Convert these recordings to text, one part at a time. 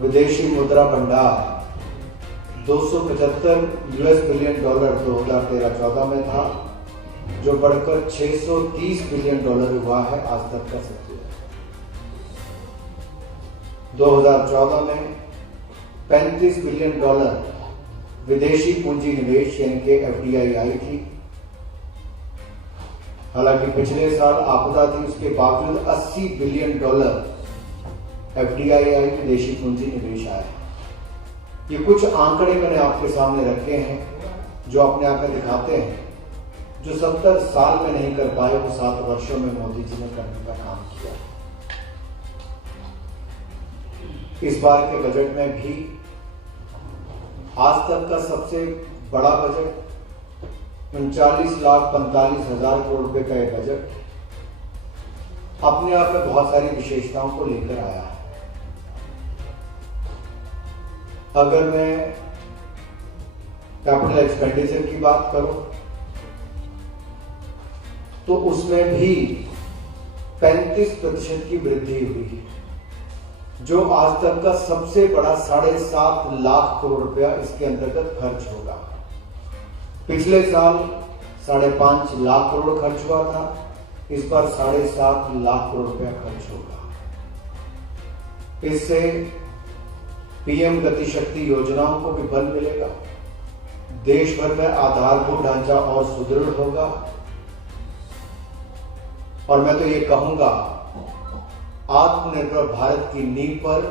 विदेशी मुद्रा भंडार $275 बिलियन 2013-14 में था, जो बढ़कर $630 बिलियन हुआ है आज तक का सबसे। 2014 में $35 बिलियन विदेशी पूंजी निवेश यानी कि FDI आई थी। हालांकि पिछले साल आपदा थी, उसके बावजूद $80 बिलियन FDI आई, विदेशी पूंजी निवेश आया। ये कुछ आंकड़े मैंने आपके सामने रखे हैं जो अपने आप में दिखाते हैं जो 70 साल में नहीं कर पाए वो 7 वर्षों में मोदी जी ने करने का काम किया। इस बार के बजट में भी आज तक का सबसे बड़ा बजट 39,45,000 करोड़ रुपए का यह बजट अपने आप में बहुत सारी विशेषताओं को लेकर आया है। अगर मैं कैपिटल एक्सपेंडिचर की बात करूं तो उसमें भी 35% की वृद्धि हुई, जो आज तक का सबसे बड़ा 7.5 लाख करोड़ रुपया इसके अंतर्गत खर्च होगा। पिछले साल 5.5 लाख करोड़ खर्च हुआ था, इस पर 7.5 लाख करोड़ रुपया खर्च होगा। इससे PM गति शक्ति योजनाओं को भी बल मिलेगा, देश भर में आधारभूत ढांचा और सुदृढ़ होगा, और मैं तो ये कहूंगा आत्मनिर्भर भारत की नींव पर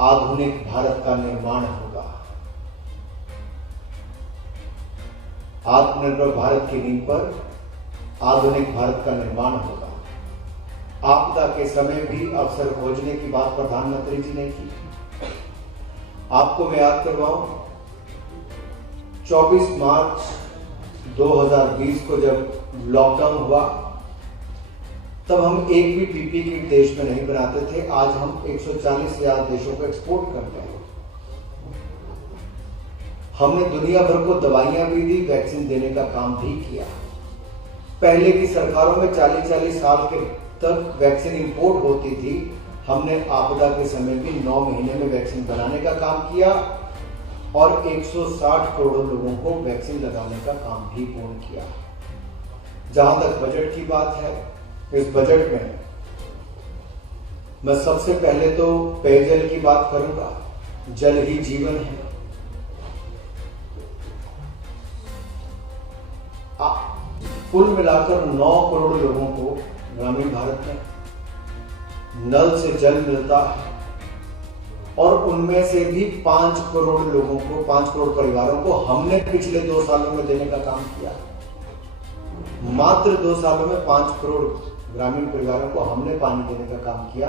आधुनिक भारत का निर्माण होगा। आत्मनिर्भर भारत की नींव पर आधुनिक भारत का निर्माण होगा। आपदा के समय भी अवसर खोजने की बात प्रधानमंत्री जी ने की। आपको मैं याद करवाऊं, 24 मार्च 2020 को जब लॉकडाउन हुआ तब हम एक भी PPE किट देश में नहीं बनाते थे। आज हम 140 से ज्यादा देशों को एक्सपोर्ट करते हैं। हमने दुनिया भर को दवाइयां भी दी, वैक्सीन देने का काम भी किया। पहले की सरकारों में 40-40 साल के तक वैक्सीन इंपोर्ट होती थी। हमने आपदा के समय भी 9 महीने में वैक्सीन बनाने का काम किया और 160 करोड़ लोगों को वैक्सीन लगाने का काम भी पूर्ण किया। जहां तक बजट की बात है, इस बजट में मैं सबसे पहले तो पेयजल की बात करूंगा। जल ही जीवन है। कुल मिलाकर 9 करोड़ लोगों को ग्रामीण भारत में नल से जल मिलता है और उनमें से भी 5 करोड़ लोगों को, 5 करोड़ परिवारों को हमने पिछले 2 सालों में देने का काम किया। मात्र 2 सालों में 5 करोड़ ग्रामीण परिवारों को हमने पानी देने का काम किया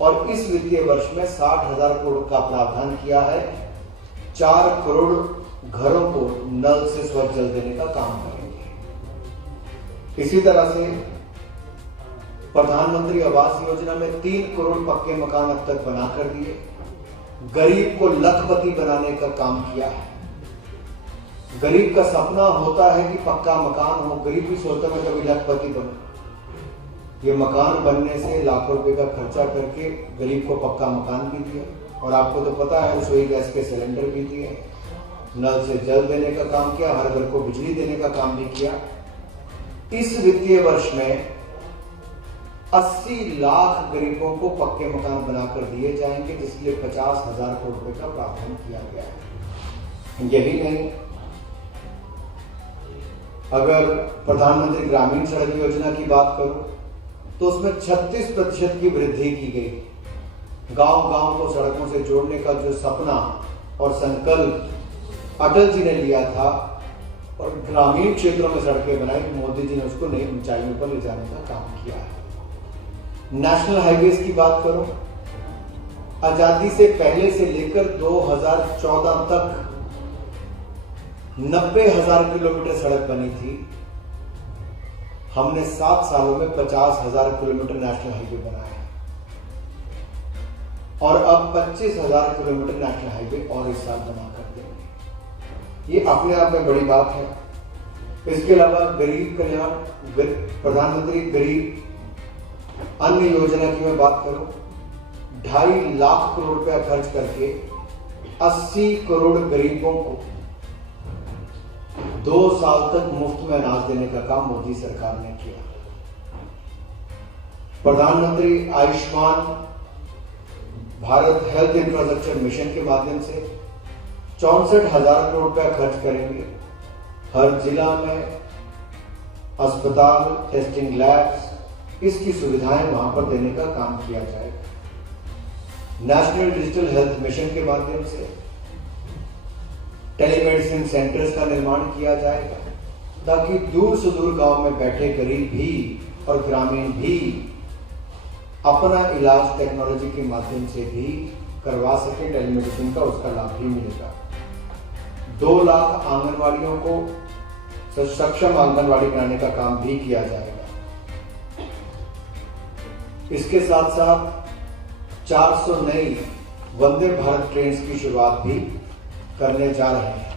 और इस वित्तीय वर्ष में 60,000 करोड़ का प्रावधान किया है। 4 करोड़ घरों को नल से स्वच्छ जल देने का काम करेंगे। इसी तरह से प्रधानमंत्री आवास योजना में 3 करोड़ पक्के मकान अब तक बनाकर दिए। गरीब को लखपति बनाने का काम किया है। गरीब का सपना होता है कि पक्का मकान हो, गरीब भी सोचता है कभी लखपति बनूं। ये मकान बनने से लाखों रुपए का खर्चा करके गरीब को पक्का मकान भी दिया और आपको तो पता है रसोई गैस के सिलेंडर भी दिए, नल से जल देने का काम किया, हर घर को बिजली देने का काम भी किया। इस वित्तीय वर्ष में 80 लाख गरीबों को पक्के मकान बनाकर दिए जाएंगे, जिसके लिए 50,000 करोड़ रुपए का प्रावधान किया गया है। यही नहीं, अगर प्रधानमंत्री ग्रामीण सड़क योजना की बात करूं तो उसमें 36% की वृद्धि की गई। गांव-गांव को सड़कों से जोड़ने का जो सपना और संकल्प अटल जी ने लिया था और ग्रामीण क्षेत्रों में सड़कें बनाई, मोदी जी ने उसको नई ऊंचाइयों पर ले जाने का काम किया है। नेशनल हाईवेज की बात करो, आजादी से पहले से लेकर 2014 तक 90,000 किलोमीटर सड़क बनी थी। हमने 7 सालों में 50,000 किलोमीटर नेशनल हाईवे बनाया और अब 25,000 किलोमीटर नेशनल हाईवे और इस साल बना कर देंगे। ये अपने आप में बड़ी बात है। इसके अलावा गरीब कल्याण, प्रधानमंत्री गरीब अन्य योजना की मैं बात करूं, 2.5 लाख करोड़ रुपया खर्च करके 80 करोड़ गरीबों को 2 साल तक मुफ्त में अनाज देने का काम मोदी सरकार ने किया। प्रधानमंत्री Ayushman Bharat health infrastructure mission के माध्यम से 64,000 करोड़ रुपया खर्च करेंगे। हर जिला में अस्पताल, टेस्टिंग लैब्स, इसकी सुविधाएं वहां पर देने का काम किया जाएगा। नेशनल डिजिटल हेल्थ मिशन के माध्यम से टेलीमेडिसिन सेंटर्स का निर्माण किया जाएगा ताकि दूर से दूर गांव में बैठे गरीब भी और ग्रामीण भी अपना इलाज टेक्नोलॉजी के माध्यम से भी करवा सके। टेलीमेडिसिन का उसका लाभ भी मिलेगा। 2 लाख आंगनवाड़ियों को सक्षम आंगनवाड़ी बनाने का काम भी किया जाएगा। इसके साथ साथ 400 नई वंदे भारत ट्रेन्स की शुरुआत भी करने जा रहे हैं।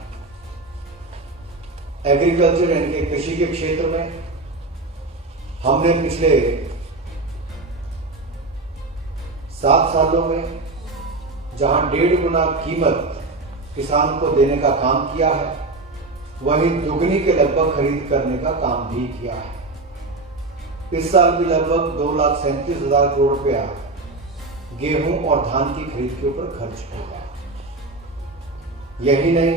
एग्रीकल्चर यानी कि कृषि के क्षेत्र में हमने पिछले 7 सालों में जहां 1.5 गुना कीमत किसान को देने का काम किया है, वहीं दुगनी के लगभग खरीद करने का काम भी किया है। इस साल भी लगभग 2,37,000 करोड़ रुपया गेहूं और धान की खरीद के ऊपर खर्च होगा। यही नहीं,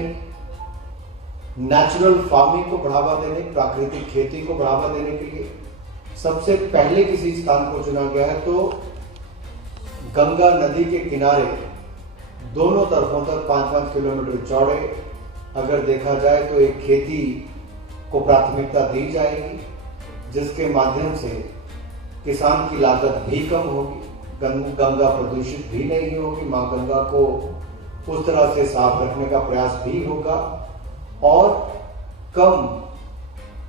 नेचुरल फार्मिंग को बढ़ावा देने, प्राकृतिक खेती को बढ़ावा देने के लिए सबसे पहले किसी स्थान को चुना गया है तो गंगा नदी के किनारे दोनों तरफों तक 5-5 किलोमीटर चौड़े अगर देखा जाए तो एक खेती को प्राथमिकता दी जाएगी, जिसके माध्यम से किसान की लागत भी कम होगी, गंगा प्रदूषित भी नहीं होगी, मां गंगा को उस तरह से साफ रखने का प्रयास भी होगा और कम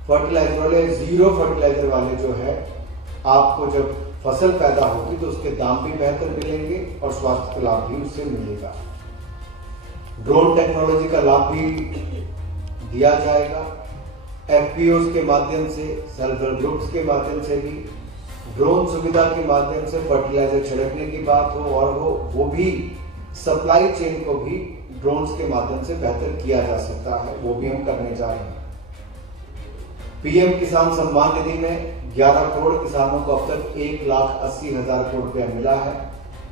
फर्टिलाइजर वाले, 0 फर्टिलाइजर वाले जो है, आपको जब फसल पैदा होगी तो उसके दाम भी बेहतर मिलेंगे और स्वास्थ्य का लाभ भी उससे मिलेगा। ड्रोन टेक्नोलॉजी का लाभ भी दिया जाएगा। एफपीओस के माध्यम से, सेल्फ हेल्प ग्रुप्स के माध्यम से भी ड्रोन सुविधा के माध्यम से फर्टिलाइजर छिड़कने की बात हो और वो भी सप्लाई चेन को भी ड्रोन्स के माध्यम से बेहतर किया जा सकता है, वो भी हम करने जा रहे हैं। पीएम किसान सम्मान निधि में 11 करोड़ किसानों को अब तक 1,80,000 करोड़ रुपया मिला है।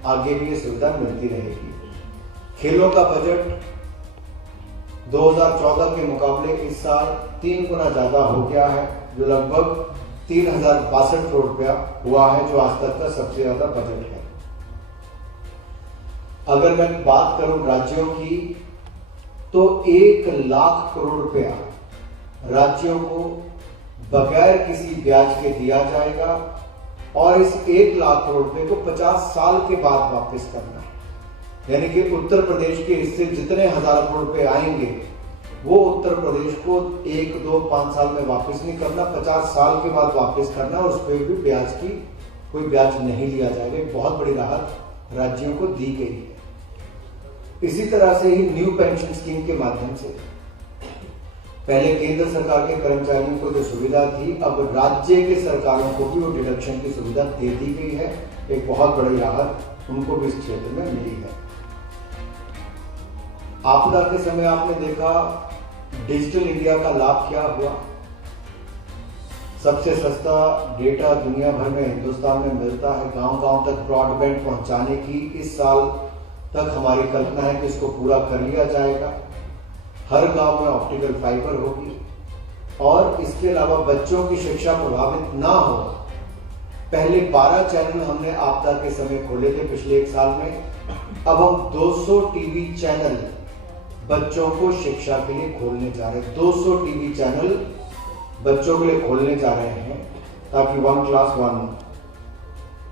आगे भी ये सुविधा मिलती रहेगी। खेलों का बजट 2014 के मुकाबले इस साल 3 गुना ज्यादा हो गया है, जो लगभग 3,062 करोड़ रुपया हुआ है, जो आज तक का सबसे ज्यादा बजट है। अगर मैं बात करूं राज्यों की, तो 1 लाख करोड़ रुपया राज्यों को बगैर किसी ब्याज के दिया जाएगा और इस 1 लाख करोड़ रुपए को 50 साल के बाद वापस करना है। यानी कि उत्तर प्रदेश के हिस्से जितने 1,000 करोड़ रुपए आएंगे वो उत्तर प्रदेश को 1, 2, 5 साल में वापस नहीं करना, 50 साल के बाद वापस करना और उस पर भी ब्याज की कोई ब्याज नहीं लिया जाएगा। एक बहुत बड़ी राहत राज्यों को दी गई है। इसी तरह से ही न्यू पेंशन स्कीम के माध्यम से पहले केंद्र सरकार के कर्मचारियों को जो सुविधा थी, अब राज्य के सरकारों को भी वो डिडक्शन की सुविधा दे दी गई है। एक बहुत बड़ी राहत उनको भी इस क्षेत्र में मिली है। आपदा के समय आपने देखा डिजिटल इंडिया का लाभ क्या हुआ। सबसे सस्ता डेटा दुनिया भर में हिंदुस्तान में मिलता है। गांव-गांव तक ब्रॉडबैंड पहुंचाने की इस साल तक हमारी कल्पना है कि इसको पूरा कर लिया जाएगा। हर गांव में ऑप्टिकल फाइबर होगी और इसके अलावा बच्चों की शिक्षा प्रभावित ना हो। पहले 12 चैनल हमने आपदा के समय खोले थे पिछले 1 साल में, अब हम 200 टीवी चैनल बच्चों को शिक्षा के लिए खोलने जा रहे हैं। 200 टीवी चैनल बच्चों के लिए खोलने जा रहे हैं ताकि 1 क्लास 1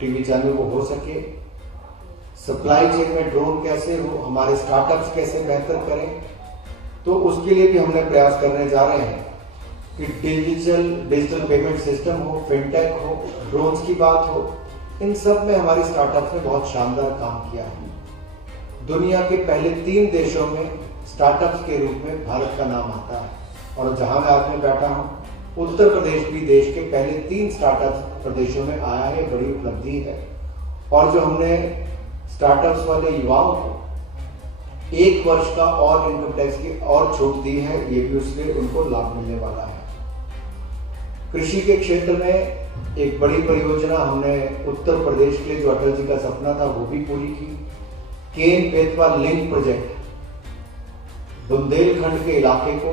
टीवी चैनल को हो सके। सप्लाई चेन में ड्रोन कैसे हो, हमारे स्टार्टअप्स कैसे बेहतर करें, तो उसके लिए भी हमने प्रयास करने जा रहे हैं कि डिजिटल पेमेंट सिस्टम हो, फिनटेक हो, ड्रोन्स की बात हो, इन सब में हमारी स्टार्टअप्स ने बहुत शानदार काम किया है। दुनिया के पहले 3 देशों में स्टार्टअप्स के रूप में भारत का नाम आता है और जहां मैं आज में बैठा हूं, उत्तर प्रदेश भी देश के पहले 3 स्टार्टअप प्रदेशों में आया है। बड़ी उपलब्धि है। और जो हमने स्टार्टअप्स वाले युवाओं को 1 वर्ष का और इनकम टैक्स की और छूट दी है, ये भी उससे उनको लाभ मिलने वाला है। कृषि के क्षेत्र में एक बड़ी परियोजना हमने उत्तर प्रदेश के लिए, जो अटल जी का सपना था, वो भी पूरी की। केन बेतवा लिंक प्रोजेक्ट बुंदेलखंड के इलाके को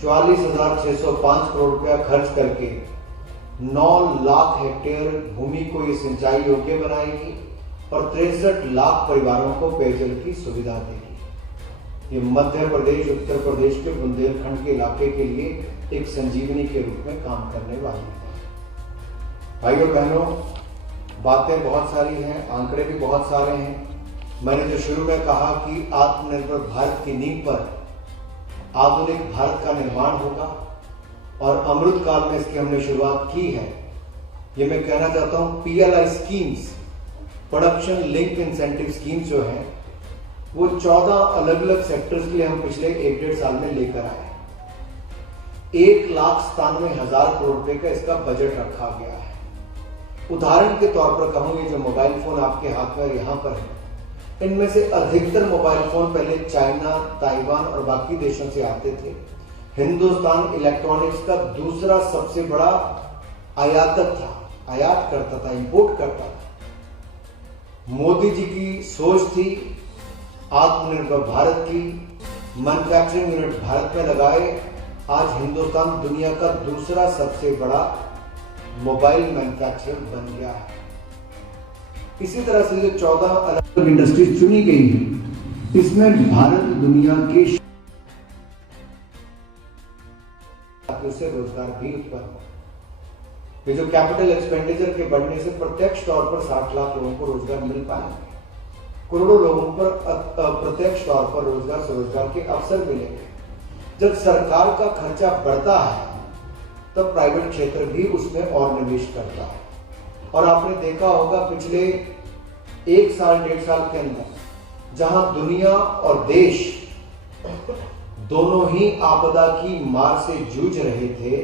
44,605 करोड़ रुपया खर्च करके 9 लाख हेक्टेयर भूमि को ये सिंचाई योग्य बनाएगी और 63 लाख परिवारों को पेयजल की सुविधा देगी। ये मध्य प्रदेश, उत्तर प्रदेश के बुंदेलखंड के इलाके के लिए एक संजीवनी के रूप में काम करने वाली है। भाइयों बहनों, बातें बहुत सारी हैं, आंकड़े भी बहुत सारे हैं। मैंने जो शुरू में कहा कि आत्मनिर्भर भारत की नींव पर आधुनिक भारत का निर्माण होगा और अमृत काल में इसकी हमने शुरुआत की है, ये मैं कहना चाहता हूं। PLI schemes, production link incentive schemes जो है, वो 14 अलग अलग सेक्टर्स के लिए हम पिछले 1-1.5 साल में लेकर आए। 1,97,000 करोड़ रुपए का इसका बजट रखा गया है। उदाहरण के तौर पर कहूं, ये जो मोबाइल फोन आपके हाथ में यहां पर है, इनमें से अधिकतर मोबाइल फोन पहले चाइना, ताइवान और बाकी देशों से आते थे। हिंदुस्तान इलेक्ट्रॉनिक्स का दूसरा सबसे बड़ा आयातक था, आयात करता था, इंपोर्ट करता था। मोदी जी की सोच थी आत्मनिर्भर भारत की, मैन्युफैक्चरिंग यूनिट भारत में लगाए। आज हिंदुस्तान दुनिया का दूसरा सबसे बड़ा मोबाइल मैन्युफैक्चरर बन गया है। इसी तरह से जो 14 अलग अलग इंडस्ट्रीज चुनी गई है, इसमें भारत दुनिया के से रोजगार भी उत्पन्न हो। ये जो कैपिटल एक्सपेंडिचर के बढ़ने से प्रत्यक्ष तौर पर 60 लाख लोगों को रोजगार मिल पाएंगे, करोड़ों लोगों पर अप्रत्यक्ष तौर पर रोजगार, स्वरोजगार के अवसर मिलेंगे। जब सरकार का खर्चा बढ़ता है, तब प्राइवेट क्षेत्र भी उसमें और निवेश करता है। और आपने देखा होगा पिछले 1 साल 1.5 साल के अंदर, जहां दुनिया और देश दोनों ही आपदा की मार से जूझ रहे थे,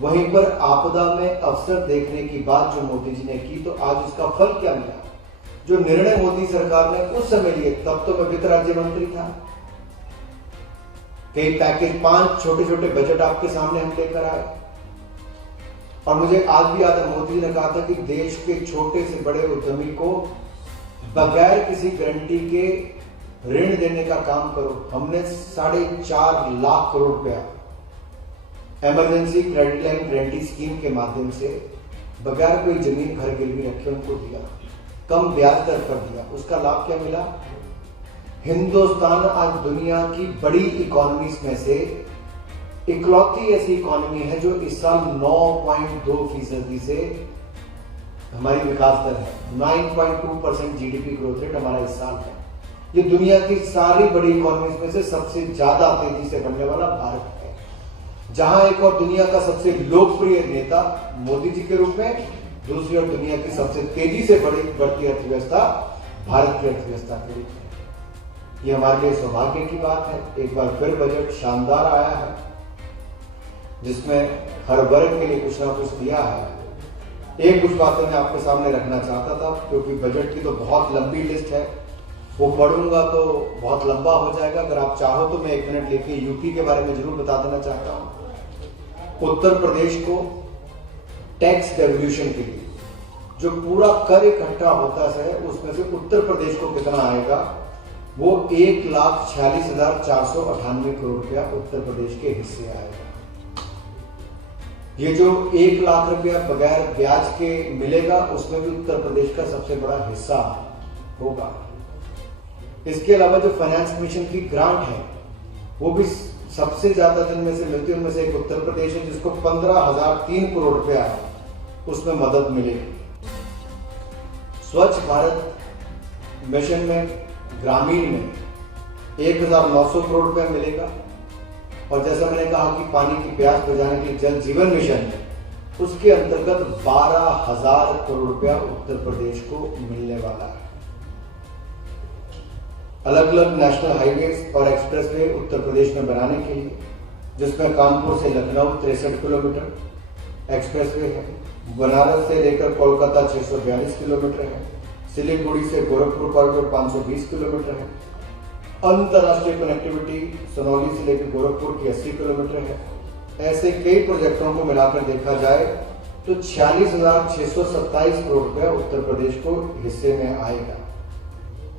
वहीं पर आपदा में अवसर देखने की बात जो मोदी जी ने की, तो आज उसका फल क्या मिला। जो निर्णय मोदी सरकार ने उस समय लिए, तब तो मैं वित्त राज्य मंत्री था, कई पैकेज, 5 छोटे छोटे बजट आपके सामने हम लेकर आए। और मुझे आज भी याद है, मोदी जी ने कहा था कि देश के छोटे से बड़े उद्यमी को बगैर किसी गारंटी के ऋण देने का काम करो। हमने 4.5 लाख करोड़ रुपया emergency credit line guarantee scheme के माध्यम से बगैर कोई जमीन घर गिरवी रखे उनको दिया, कम ब्याज दर पर दिया। उसका लाभ क्या मिला? हिंदुस्तान आज दुनिया की बड़ी इकोनॉमीज में से इकलौती ऐसी इकोनॉमी है जो इस साल 9.2% से हमारी विकास दर है। 9.2% GDP ग्रोथ रेट हमारा इस साल है। ये दुनिया की सारी बड़ी इकोनॉमीज में से सबसे ज्यादा तेजी से बढ़ने वाला भारत है। जहां एक और दुनिया का सबसे लोकप्रिय नेता मोदी जी के रूप में, दूसरी ओर दुनिया की सबसे तेजी से बढ़ती अर्थव्यवस्था भारत की अर्थव्यवस्था के रूप में। ये हमारे लिए सौभाग्य की बात है। एक बार फिर बजट शानदार आया है, जिसमें हर वर्ग के लिए कुछ ना कुछ दिया है। एक कुछ बातें मैं आपके सामने रखना चाहता था, क्योंकि बजट की तो बहुत लंबी लिस्ट है, वो पढ़ूंगा तो बहुत लंबा हो जाएगा। अगर आप चाहो तो मैं 1 मिनट लेके यूपी के बारे में जरूर बता देना चाहता हूं। उत्तर प्रदेश को टैक्स डेवल्यूशन के लिए जो पूरा कर इकट्ठा होता है, उसमें से उत्तर प्रदेश को कितना आएगा, वो 1,46,498 करोड़ रुपया उत्तर प्रदेश के हिस्से आएगा। ये जो 1 लाख रुपया बगैर ब्याज के मिलेगा, उसमें भी उत्तर प्रदेश का सबसे बड़ा हिस्सा होगा। इसके अलावा जो फाइनेंस कमीशन की ग्रांट है, वो भी सबसे ज्यादा जिनमें से मिलती है, उनमें से एक उत्तर प्रदेश है, जिसको 15,003 करोड़ रुपया उसमें मदद मिलेगी। स्वच्छ भारत मिशन में ग्रामीण में 1,900 करोड़ रुपया मिलेगा। और जैसा मैंने कहा कि पानी की प्यास बुझाने के लिए जल जीवन मिशन है, उसके अंतर्गत 12,000 करोड़ रुपया उत्तर प्रदेश को मिलने वाला है। अलग अलग नेशनल हाईवेज और एक्सप्रेसवे उत्तर प्रदेश में बनाने के लिए, जिसमें कानपुर से लखनऊ 63 किलोमीटर एक्सप्रेसवे है, बनारस से लेकर कोलकाता 642 किलोमीटर है, सिलीगुड़ी से गोरखपुर कॉरिडोर 520 किलोमीटर है। अंतर्राष्ट्रीय कनेक्टिविटी सोनौली से लेकर गोरखपुर की 80 किलोमीटर है। ऐसे कई प्रोजेक्टों को मिलाकर देखा जाए तो 46,627 करोड़ रुपया उत्तर प्रदेश को हिस्से में आएगा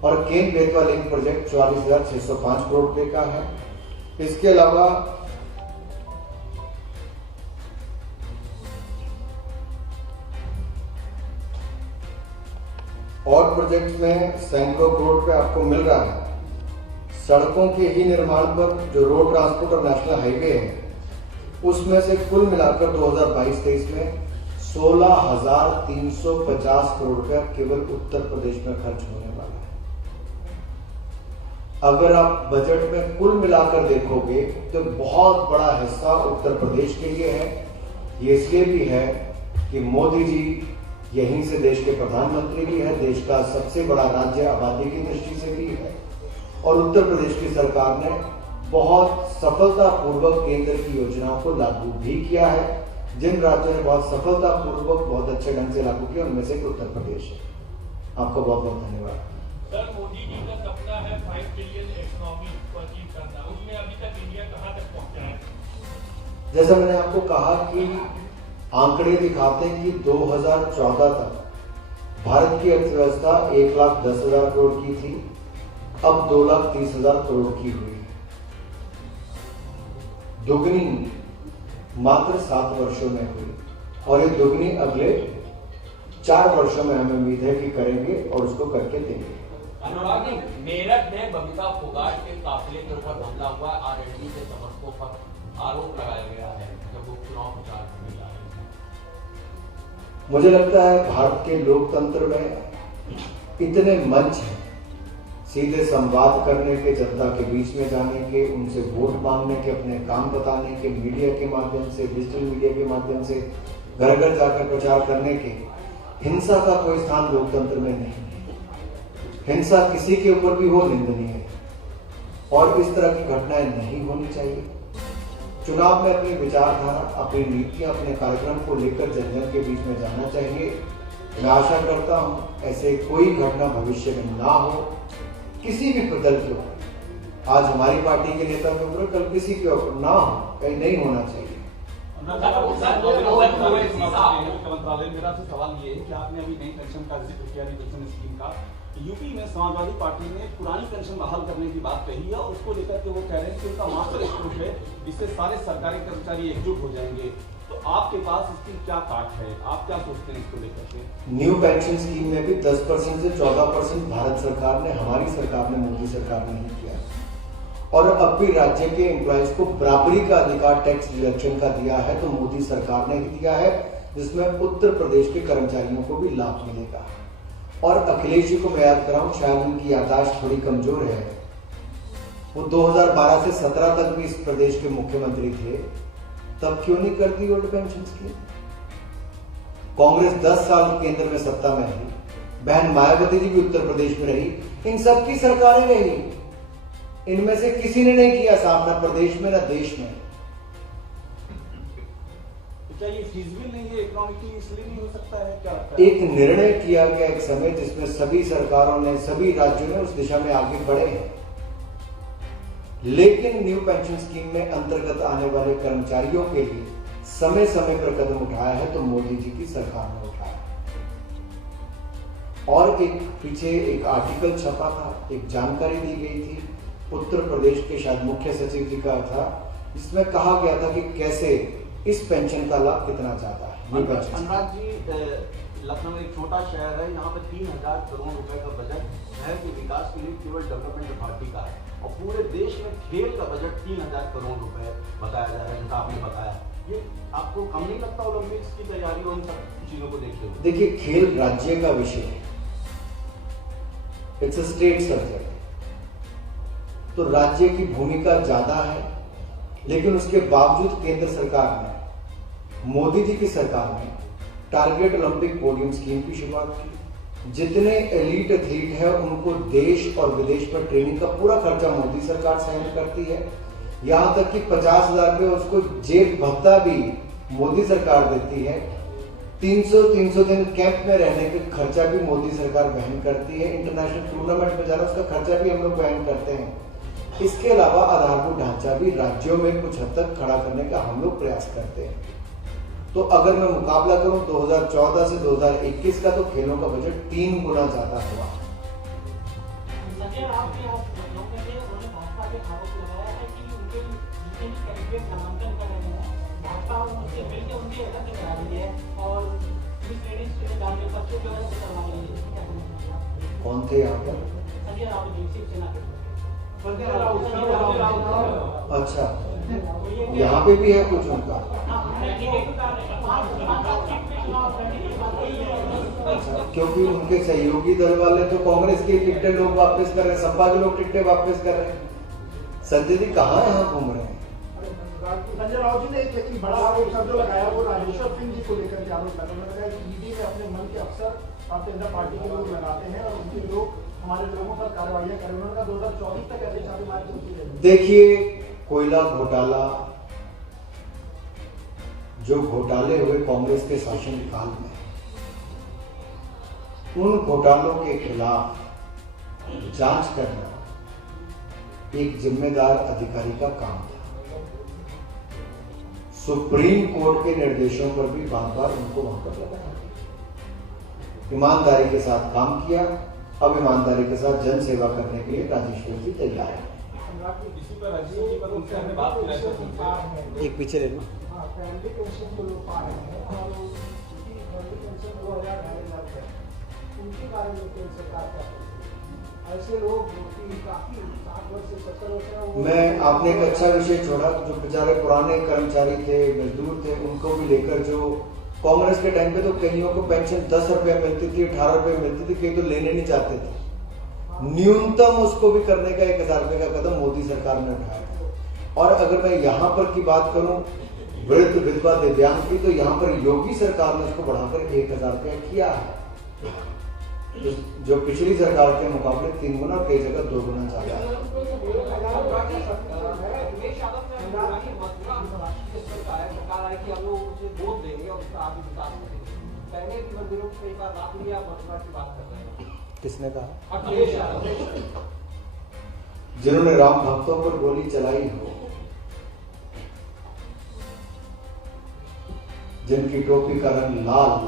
और केन बेतवा लिंक प्रोजेक्ट 44,605 करोड़ रुपए का है। इसके अलावा और प्रोजेक्ट में सैकड़ों करोड़ रुपए आपको मिल रहा है। सड़कों के ही निर्माण पर जो रोड ट्रांसपोर्ट और नेशनल हाईवे है उसमें से कुल मिलाकर 2022-23 में 16,350 करोड़ रुपया केवल उत्तर प्रदेश में खर्च होने वाला है। अगर आप बजट में कुल मिलाकर देखोगे तो बहुत बड़ा हिस्सा उत्तर प्रदेश के लिए है। ये इसलिए भी है कि मोदी जी यहीं से देश के प्रधानमंत्री भी है, देश का सबसे बड़ा राज्य आबादी की दृष्टि से भी है और उत्तर प्रदेश की सरकार ने बहुत सफलतापूर्वक केंद्र की योजनाओं को लागू भी किया है। जिन राज्यों ने बहुत सफलतापूर्वक बहुत अच्छे ढंग से लागू किया उनमें से एक उत्तर प्रदेश है। आपको बहुत बहुत धन्यवाद। सर, मोदी जी का सपना है 5 ट्रिलियन इकोनॉमी को अचीव करना, उसमें अभी तक इंडिया कहां तक पहुंचा है? जैसा मैंने आपको कहा कि आंकड़े दिखाते हैं कि 2014 तक भारत की अर्थव्यवस्था 1,10,000 करोड़ की थी, अब 2,30,000 करोड़ की हुई, दुगनी मात्र 7 वर्षों में हुई और ये दुगनी अगले 4 वर्षों में हमें उम्मीद है कि करेंगे और उसको करके देंगे। अनुराग जी, मेरठ में बबीता फोगाट के काफिले के ऊपर हमला हुआ, आरएलडी के समर्थकों पर आरोप लगाया गया है जब वो चुनाव प्रचार करने जा रहे हैं। मुझे लगता है भारत के लोकतंत्र में इतने मंच हैं सीधे संवाद करने के, जनता के बीच में जाने के, उनसे वोट मांगने के, अपने काम बताने के, मीडिया के माध्यम से, डिजिटल मीडिया के माध्यम से घर घर जाकर प्रचार करने के। हिंसा का कोई स्थान लोकतंत्र में नहीं है। हिंसा किसी के ऊपर भी हो निंदनीय है और इस तरह की घटनाएं नहीं होनी चाहिए। चुनाव में अपनी विचारधारा, अपनी नीतियां, अपने कार्यक्रम को लेकर जन जन के बीच में जाना चाहिए। मैं आशा करता हूं ऐसे कोई घटना भविष्य में ना हो, किसी भी दल के ऊपर। आज हमारी पार्टी के नेता के ऊपर, कल किसी के ऊपर ना हो, कहीं नहीं होना चाहिए। मेरा आपसे सवाल ये है कि आपने अभी नई पेंशन का जिक्र किया, पेंशन स्कीम का। यूपी में समाजवादी पार्टी ने पुरानी पेंशन बहाल करने की बात कही है और उसको लेकर के वो कह रहे हैं कि उनका मास्टर स्ट्रोक है, जिससे सारे सरकारी कर्मचारी एकजुट हो जाएंगे। तो आपके पास इसकी क्या काट है, आप क्या सोचते हैं इसको लेकर के? न्यू पेंशन स्कीम में भी 10% से 14% भारत सरकार ने, हमारी सरकार ने, मोदी सरकार ने ही किया और अब भी राज्य के एम्प्लॉइज को बराबरी का अधिकार टैक्स डिडक्शन का दिया है, तो मोदी सरकार ने ही दिया है, जिसमें उत्तर प्रदेश के कर्मचारियों को भी लाभ मिलेगा। और अखिलेश जी को मैं याद कराऊं, शायद उनकी याददाश्त थोड़ी कमजोर है, वो 2012 से 17 तक भी इस प्रदेश के मुख्यमंत्री थे, तब क्यों नहीं कर the old pension scheme? Congress 10 साल केंद्र में सत्ता में रही, बहन मायावती जी भी उत्तर प्रदेश में रही, इन सबकी सरकारें रही, इनमें से किसी ने नहीं किया साफ, ना प्रदेश में ना देश में। क्या ये फीजिबल नहीं है इकोनॉमिकली, इसलिए नहीं हो सकता है? क्या एक निर्णय किया गया एक समय जिसमें सभी सरकारों ने, सभी राज्यों ने उस दिशा में आगे बढ़े हैं, लेकिन न्यू पेंशन स्कीम में अंतर्गत आने वाले कर्मचारियों के लिए समय समय पर कदम उठाया है तो मोदी जी की सरकार ने उठाया। और एक पीछे एक आर्टिकल छपा था, एक जानकारी दी गई थी उत्तर प्रदेश के शायद मुख्य सचिव जी का था, जिसमें कहा गया था कि कैसे इस पेंशन का लाभ कितना ज्यादा है। अनुराग जी, लखनऊ एक छोटा शहर है, यहाँ पे 3,000 करोड़ रुपए का बजट शहर के विकास के लिए केवल डेवलपमेंट अथॉरिटी का है और पूरे देश में खेल का बजट 3,000 करोड़ रुपए बताया जा रहा है, जैसा आपने बताया। ये आपको कम नहीं लगता ओलंपिक्स की तैयारी और इन सब चीजों को देखते हुए? देखिए, खेल राज्य का विषय है, इट्स अ स्टेट सब्जेक्ट, तो राज्य की भूमिका ज्यादा है, लेकिन उसके बावजूद केंद्र सरकार ने, मोदी जी की सरकार ने टारगेट ओलंपिक पोडियम स्कीम की शुरुआत की। जितने एलीट एथलीट है उनको देश और विदेश में ट्रेनिंग का पूरा खर्चा मोदी सरकार सहन करती है, यहां तक कि 50,000 रुपये उसको जेब भत्ता भी मोदी सरकार देती है। 300 दिन कैंप में रहने का खर्चा भी मोदी सरकार वहन करती है। इंटरनेशनल टूर्नामेंट में जाना उसका खर्चा भी हम लोग वहन करते हैं। इसके अलावा आधारभूत ढांचा भी राज्यों में कुछ हद तक खड़ा करने का हम लोग प्रयास करते हैं। तो अगर मैं मुकाबला करूं 2014 से 2021 का, तो खेलों का बजट 3 गुना ज्यादा हुआ। कौन थे यहाँ पर? अच्छा, यहाँ पे भी है कुछ उनका? अच्छा, क्योंकि उनके सहयोगी दल वाले तो कांग्रेस की टिकटें लोग वापस कर रहे हैं, सपा के लोग टिकटें वापस कर रहे हैं। संजय जी कहाँ यहाँ घूम रहे हैं? संजय राउत जी ने एक लेकिन बड़ा आरोप शब्द लगाया, वो राजेश्वर सिंह जी को लेकर के आरोप लगा। उन्होंने कहा कि ईडी में अपने मन के अफसर भारतीय जनता पार्टी के लोग लगाते हैं और उनके लोग हमारे लोगों पर कार्रवाइयां करें। उन्होंने कहा 2024 तक ऐसे छापेमारी चलती रहेगी। देखिए, कोयला घोटाला, जो घोटाले हुए कांग्रेस के शासनकाल में, उन घोटालों के खिलाफ जांच करना एक जिम्मेदार अधिकारी का काम था। सुप्रीम कोर्ट के निर्देशों पर भी बार बार उनको वहां पर लगाया, ईमानदारी के साथ काम किया। अब ईमानदारी के साथ जन सेवा करने के लिए राजेश्वर जी तैयार है। इसी पर राजीव जी पर उनसे हमने बात की। एक पीछे ले लो। फैमिली पेंशन को लोग पा रहे हैं और उनकी फैमिली पेंशन 2000 है, उनके बारे में केंद्र सरकार क्या करती है? ऐसे लोग काफी 60 वर्ष से 70 वर्ष। मैं आपने एक अच्छा विषय छोड़ा, जो बेचारे पुराने कर्मचारी थे, मजदूर थे, उनको भी लेकर, जो कांग्रेस के टाइम पे तो कईयों को पेंशन 10 रुपए मिलती थी, 18 रुपए मिलती थी, कई तो लेने नहीं चाहते थे। न्यूनतम उसको भी करने का 1000 रुपए का कदम मोदी सरकार ने उठाया था। और अगर मैं यहाँ पर की बात करूं वृद्ध, विधवा, दिव्यांग की, तो यहाँ पर योगी सरकार ने उसको बढ़ाकर 1000 रुपया किया है, जो पिछली सरकार के मुकाबले 3 गुना, कई जगह 2 गुना ज्यादा है। किसने कहा? जिन्होंने राम भक्तों पर गोली चलाई हो, जिनकी टोपी का रंग लाल,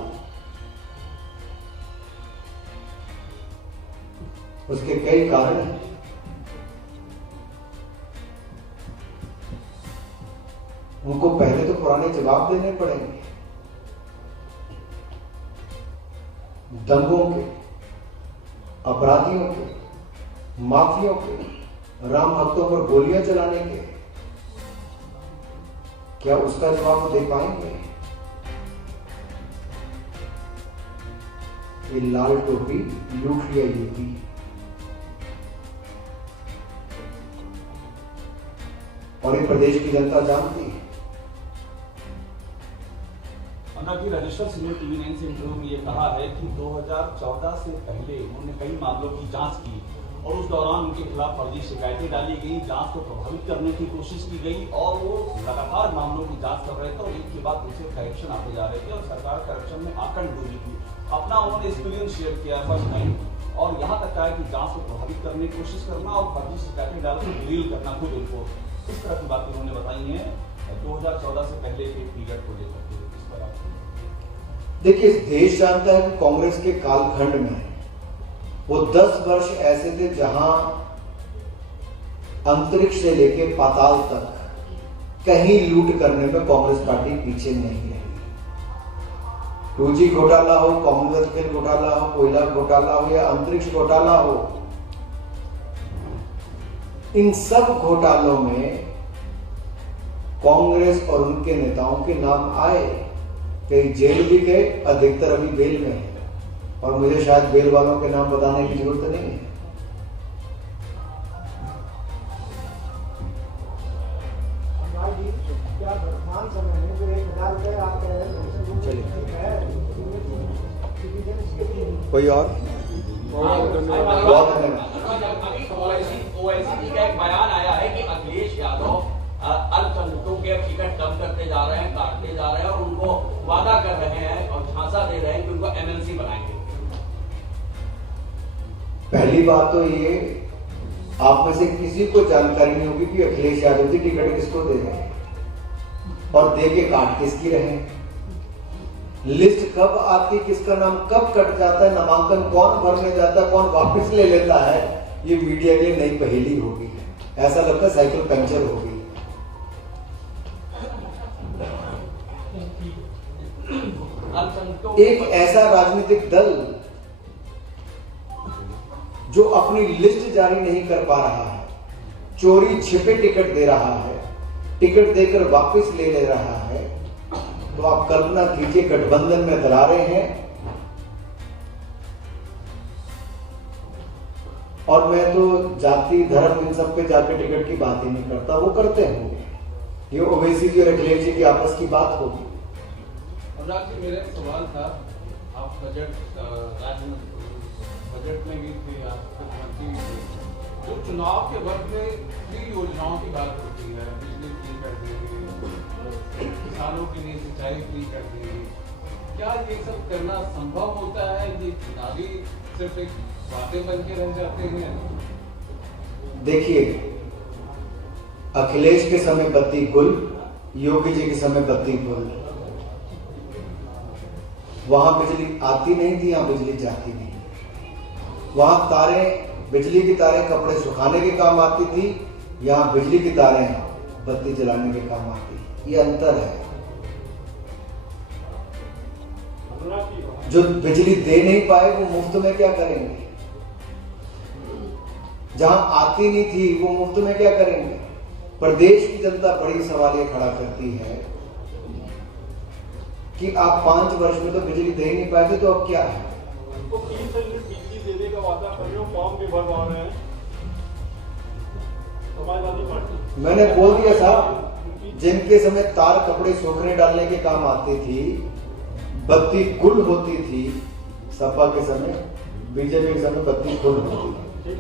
उसके कई कारण हैं। उनको पहले तो पुराने जवाब देने पड़ेंगे। दंगों के, अपराधियों के, माफियों के, राम भक्तों पर गोलियां चलाने के, क्या उसका जवाब दे पाएंगे? ये लाल टोपी लूट लिया यूपी। और ये प्रदेश की जनता जानती है। अनुराग जी, राजेश्वर सिंह ने TV9 से इंटरव्यू में ये कहा है कि 2014 से पहले उन्होंने कई मामलों की जांच की और उस दौरान उनके खिलाफ फर्जी शिकायतें डाली गई, जांच को प्रभावित करने की कोशिश की गई और वो लगातार मामलों की जांच कर रहे थे और एक के बाद दूसरे करेक्शन आते जा रहे थे और सरकार करेक्शन में आकंठ डूबी थी। अपना उन्होंने एक्सपीरियंस शेयर किया फर्स्ट टाइम, और यहाँ तक कहा है कि जांच को प्रभावित करने की कोशिश करना और फर्जी शिकायतें डालकर डिलील करना खुद उनको, इस तरह की बातें उन्होंने बताई हैं 2014 से पहले के पीरियड को लेकर के। इस पर आप देखिए, देश जानता है कि कांग्रेस के कालखंड में वो 10 वर्ष ऐसे थे जहां अंतरिक्ष से लेके पाताल तक कहीं लूट करने में कांग्रेस पार्टी पीछे नहीं रही। 2G घोटाला हो, कॉमनवेल्थ खेल घोटाला हो, कोयला घोटाला हो या अंतरिक्ष घोटाला हो, इन सब घोटालों में कांग्रेस और उनके नेताओं के नाम आए। कई जेल भी गए, अधिकतर अभी बेल में है, और मुझे शायद बेल वालों के नाम बताने की जरूरत नहीं है। क्या वर्तमान समय में जो 1000 रुपए आप कह रहे हैं, कोई और ओवैसी का एक बयान आया है कि अखिलेश यादव अल्पसंख्यकों के टिकट कम करते जा रहे हैं, काटते जा रहे हैं और उनको वादा कर रहे हैं और झांसी पहली बात तो ये, आप में से किसी को जानकारी नहीं होगी कि अखिलेश यादव जी टिकट किसको दे रहे हैं और दे के काट किसकी रहे। लिस्ट कब आती, किसका नाम कब कट जाता है, नामांकन कौन भरने जाता है, कौन वापस ले लेता है, ये मीडिया के लिए नई पहेली होगी। ऐसा लगता है साइकिल पंचर हो गई। एक ऐसा राजनीतिक दल जो अपनी लिस्ट जारी नहीं कर पा रहा है, चोरी छिपे टिकट दे रहा है, टिकट देकर वापस ले ले रहा है, तो आप कल्पना कीजिए गठबंधन में दरारें हैं। और मैं तो जाति धर्म इन सब पे जाकर टिकट की बात ही नहीं करता, वो करते होंगे, ये ओवैसी जी और अखिलेश जी की आपस की बात होगी। अनुराग जी, मेरा एक सवाल था, आप बजट में भी थे, आप मंत्री भी थे, जो चुनाव के वक्त में फ्री योजनाओं की बात होती है, बिजली फ्री कर देंगे, किसानों के लिए सिंचाई फ्री कर देंगे, क्या ये सब करना संभव होता है? ये चुनावी सिर्फ एक बातें बन के रह जाते हैं? देखिए, अखिलेश के समय बत्ती गुल, योगी जी के समय बत्ती गुल। वहां बिजली आती नहीं थी, यहां बिजली जाती नहीं। वहां तारें, बिजली की तारें कपड़े सुखाने के काम आती थी, यहां बिजली की तारें बत्ती जलाने के काम आती। ये अंतर है। जो बिजली दे नहीं पाए वो मुफ्त में क्या करेंगे? जहां आती नहीं थी वो मुफ्त में क्या करेंगे? प्रदेश की जनता बड़ी सवाल ये खड़ा करती है कि आप 5 वर्ष में तो बिजली दे ही नहीं पाए थे, तो अब क्या है? तो 3 यूनिट बिजली देने का वादा कर रहे हो, फॉर्म भी भरवा रहे हैं समाजवादी पार्टी। मैंने बोल दिया साहब, जिनके समय तार कपड़े सूखने डालने के काम आती थी, बत्ती गुल होती थी, सपा के समय, बीजेपी के समय बत्ती गुल होती थी।